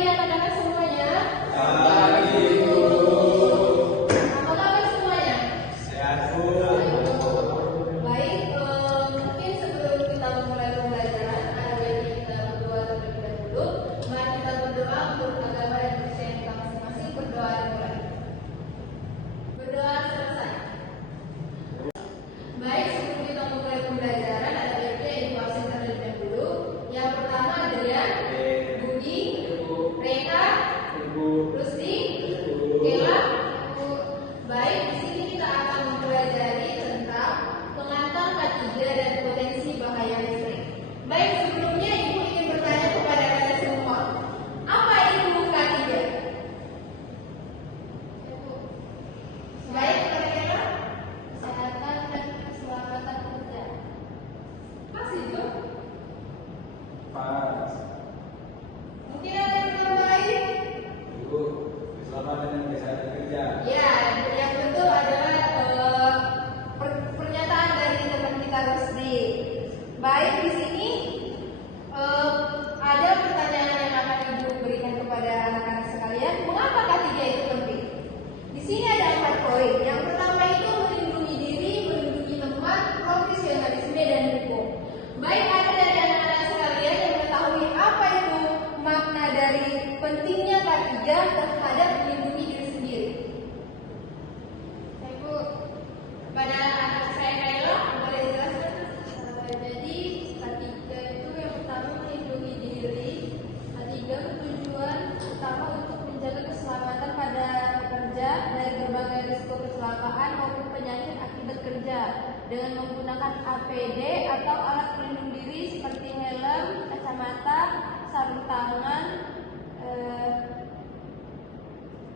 pagi anak-anak semuanya. Pagi, Bu. Apa kabar semuanya? Sehat, Bu. Baik, mungkin sebelum kita memulai pembelajaran, ada baiknya kita berdoa terlebih dahulu. Mari kita berdoa untuk agama dan Kristen kita masing-masing. Berdoa dimulai. Berdoa selesai. Baik, sebelum kita memulai pembelajaran, ada baiknya ibu absen terlebih dahulu. Yang pertama Adrian, Budi, Reka, Rusdi, Ella. Baik, di sini kita akan mempelajari tentang pengantar K3 dan potensi bahaya listrik. Baik, sebelumnya ibu ingin bertanya kepada kalian semua, apa itu K3? Baik, kira-kira kesehatan dan keselamatan kerja. Pas itu? Pas. Mungkin ada yang tambahin? Bu, keselamatan dan kesehatan kerja. Ya, yang betul adalah pernyataan dari teman kita Rusdi. Baik, di sini ada pertanyaan yang akan ibu berikan kepada anak-anak sekalian. Mengapa K3 itu penting? Di sini ada 4 poin. Yang pertama itu melindungi diri, melindungi teman, profesionalisme dan hukum. Baik, ada dari anak-anak sekalian yang mengetahui apa itu makna dari pentingnya K3 terhadap melindungi diri sendiri. Ibu, pada anak saya Kayla, boleh jelaskan? Jadi K3 itu yang pertama melindungi diri. K3 bertujuan utama untuk menjaga keselamatan pada pekerja dari berbagai risiko kecelakaan maupun penyakit akibat kerja dengan menggunakan APD atau alat pelindung diri seperti helm, kacamata, sarung tangan,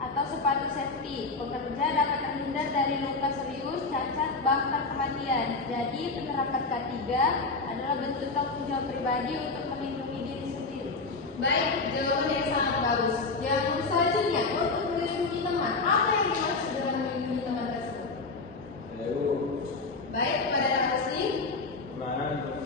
atau sepatu safety. Pekerja dapat terhindar dari luka serius, cacat, bahkan kematian. Jadi penerapan K3 adalah bentuk tanggung jawab pribadi untuk melindungi diri sendiri. Baik, jawaban yang sangat bagus. Yang selanjutnya, untuk melindungi teman. Apa yang dimaksud dengan melindungi teman tersebut? Bu, Baik, kepada Kak Rusdi.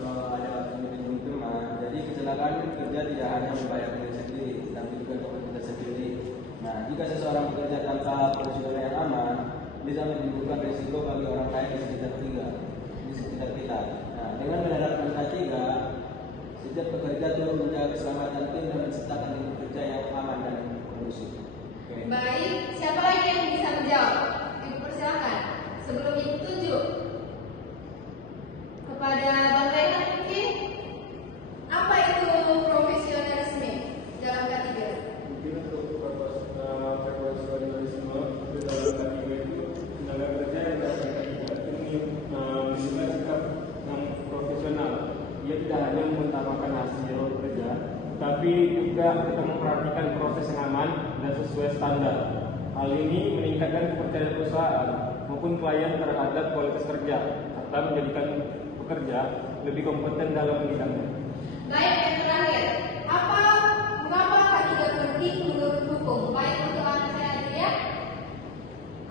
kalau ada melindungi teman, jadi kecelakaan kerja tidak hanya membahayakan diri sendiri, tapi juga teman kita sendiri. Nah, jika seseorang bekerja tanpa prosedur yang aman, bisa menimbulkan risiko bagi orang lain di sekitar kita. Nah, dengan menerapkan K3, setiap pekerja turut menjaga keselamatan tim dan menciptakan lingkungan kerja yang aman dan kondusif. Oke. Baik, siapa lagi yang bisa menjawab? Ibu persilakan. Sebelum ibu tunjuk kepada Bang Rehan mungkin, apa itu profesionalisme dalam K3? Mungkin untuk profesionalisme itu dalam K3 itu tenaga kerja yang dapat menunjukkan sikap yang profesional. Dia tidak hanya mengutamakan hasil kerja, tapi juga kita memperhatikan proses yang aman dan sesuai standar. Hal ini meningkatkan kepercayaan perusahaan maupun klien terhadap kualitas kerja serta menjadikan pekerja lebih kompeten dalam bidangnya. Baik, yang terakhir, mengapa K3 penting menurut hukum? Baik untuk anak saya Adria.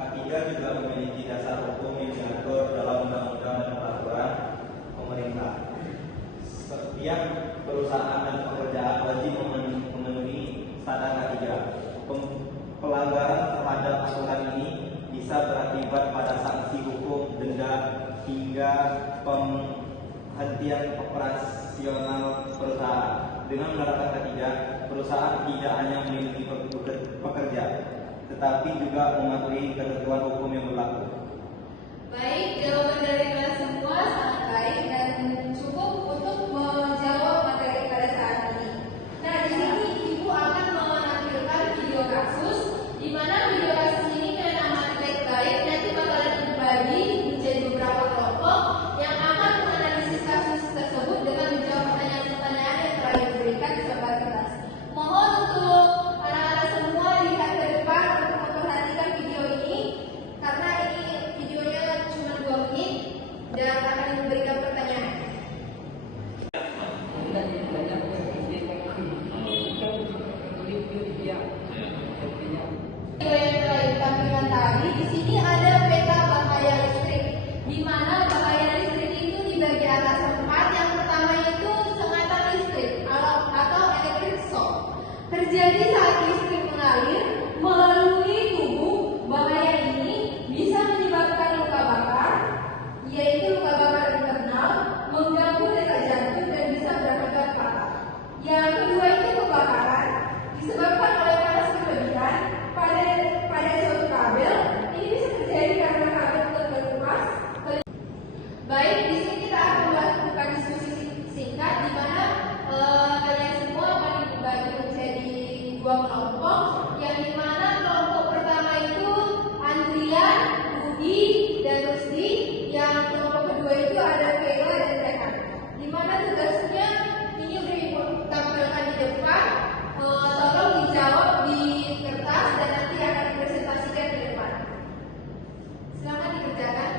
K3 juga memiliki dasar hukum yang diatur dalam undang-undang dan peraturan pemerintah. Setiap perusahaan dan pekerjaan wajib memenuhi standar K3. Pelanggaran terhadap aturan ini bisa berakibat pada sanksi hukum, denda, hingga penghentian operasional perusahaan. Dengan menerapkan K3, perusahaan tidak hanya melindungi pekerja, tetapi juga mematuhi ketentuan hukum yang berlaku. Baik, jawaban dari kalian semua sangat baik dan cukup untuk menjawab materi pada saat ini. Nah, di sini ibu akan menampilkan video kasus, di mana video kasus ini kalian amati baik-baik. Nanti bakalan dibagi menjadi beberapa kelompok yang akan menganalisis kasus tersebut dengan menjawab pertanyaan-pertanyaan yang telah diberikan di sebelah kertas. Mohon untuk anak-anak semua lihat ke depan untuk memperhatikan video ini, karena ini videonya cuma 2 menit dan akan diberikan pertanyaan. Video yang telah ditampilkan tadi, di sini ada peta bahaya listrik, di mana bahaya listrik itu dibagi atas 4. Yang pertama itu sengatan listrik atau electric shock. Kerja Jadi saat listrik mengalir melalui tubuh, bahaya ini bisa menyebabkan luka bakar, yaitu luka bakar internal, mengganggu detak jantung dan bisa berakibat fatal. Yang kedua itu kebakaran disebabkan oleh panas berlebihan pada suatu kabel. Ini bisa terjadi karena kabel terkelupas. Baik, di sini kita akan melakukan diskusi singkat di mana kalian semua akan dibagi menjadi dua kelompok, yang dimana kelompok pertama itu Andrian, Budi, dan Rusdi. Yang kelompok kedua itu ada Kayla dan Rehan. Dimana tugasnya ini udah ditampilkan di depan. Tolong dijawab di kertas dan nanti akan dipresentasikan di depan. Silakan dikerjakan.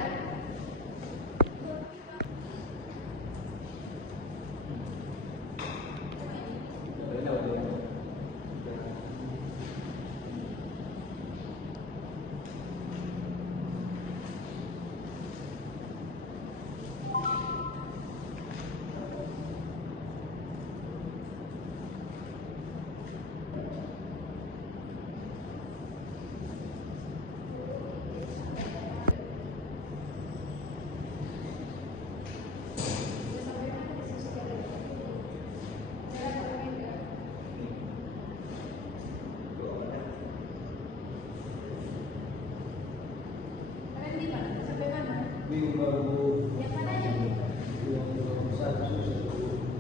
Kalian di mana? Sampai mana? Minggu baru Yang mananya? yang satu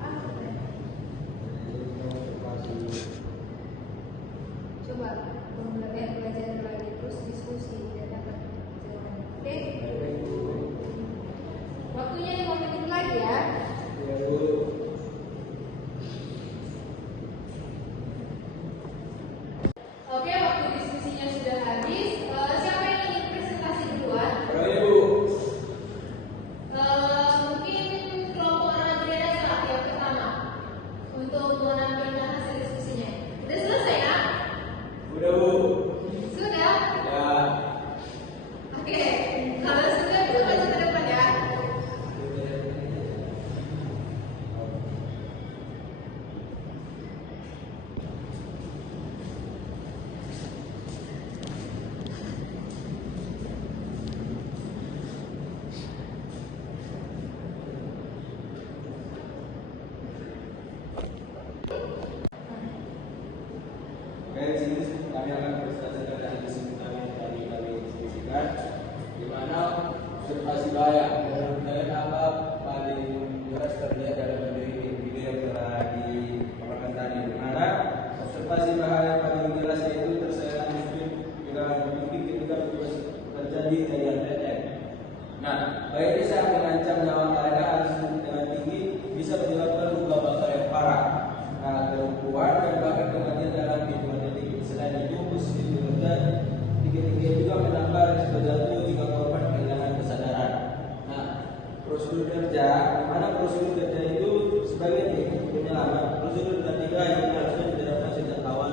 Ah, coba belajar lagi terus diskusi dan dapat jawaban. Oke? Waktunya 5 menit lagi ya. Oke, waktu diskusinya sudah habis. Siapa yang ingin presentasi duluan? Mungkin kelompok orang Adriana salah yang pertama untuk menampilkan hasil diskusinya. Sudah selesai ya? udah Bu. Sudah? Ya. Oke, kalau sudah bisa maju ke depan ya. Oke, di sini kami akan presentasikan dari diskusi kami yang tadi kami diskusikan, di mana observasi bahaya dan apa paling jelas terlihat dalam video yang telah dipaparkan tadi, di mana observasi bahaya paling jelas yaitu terselang listrik bila mimpi ketika terjadi kejadian PTM. Nah, bahaya ini sangat mengancam nyawa kalian harus dengan tinggi bisa menyebabkan luka bakar yang parah, kelumpuhan dan bahkan kematian dalam hitungan detik. Selain itu, posisi bekerja tinggi-tinggi juga menambah risiko jatuh jika korban kehilangan kesadaran. Nah, prosedur kerja, di mana prosedur kerja itu sebagai teknik penyelamat. Prosedur ketiga yang harusnya diterapkan sejak awal,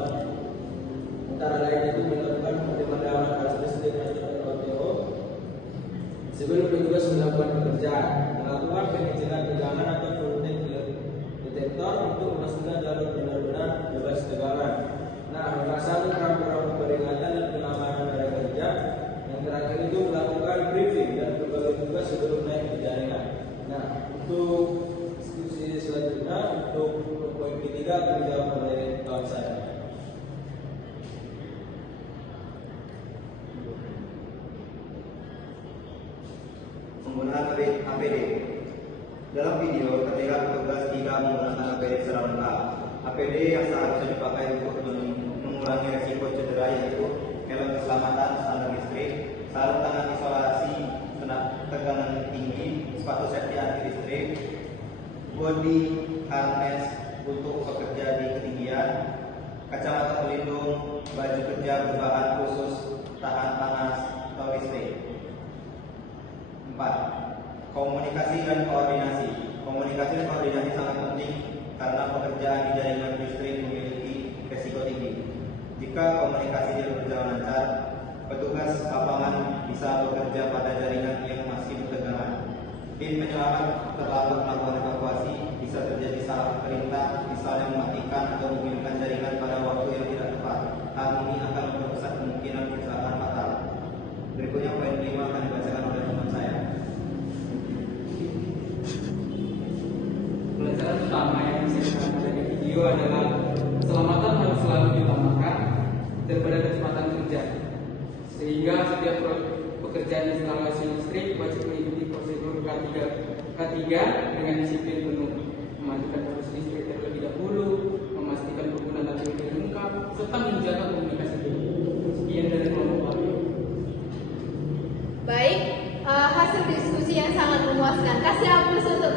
antara lain itu melakukan pemadaman alas listrik atau OTO sebelum petugas melakukan pekerjaan, melakukan pengecekan tegangan atau voltage detektor untuk memastikan jalur benar-benar bebas tegangan. Nah, memasang rambu-rambu peringatan dan pengamanan pada kerja. Yang terakhir itu melakukan briefing dan berbagai tugas sebelum naik ke jaringan. Nah, untuk diskusi selanjutnya untuk poin ketiga akan dijawab oleh kawan saya. Penggunaan APD. Dalam video terlihat petugas tidak menggunakan APD secara lengkap. APD yang seharusnya dipakai untuk mengurangi resiko cedera yaitu helm keselamatan standar listrik, sarung tangan isolasi tegangan tinggi, sepatu safety anti listrik, body harness untuk bekerja di ketinggian, kacamata pelindung, baju kerja berbahan khusus tahan panas atau listrik. 4. Komunikasi dan koordinasi. Komunikasi dan koordinasi sangat penting karena pekerjaan di jaringan listrik memiliki risiko tinggi. Jika komunikasi tidak berjalan lancar, petugas lapangan bisa bekerja pada jaringan yang masih bertegangan. Tim penyelamat terlambat melakukan evakuasi, bisa terjadi salah perintah, misalnya mematikan atau menghidupkan jaringan pada waktu yang tidak tepat. Hal ini akan memperbesar kemungkinan kecelakaan fatal. Berikutnya poin 5 akan dibacakan oleh teman saya. Pelajaran utama yang bisa dikatakan dari video adalah keselamatan harus selalu diutamakan daripada kecepatan kerja. Sehingga setiap pekerjaan instalasi listrik wajib mengikuti prosedur K3 dengan disiplin penuh, mematikan arus listrik terlebih dahulu, memastikan penggunaan APD lengkap, serta menjaga komunikasi dulu. Sekian dari kelompok kami. Baik, hasil diskusi yang sangat memuaskan. Kasih aplaus untuk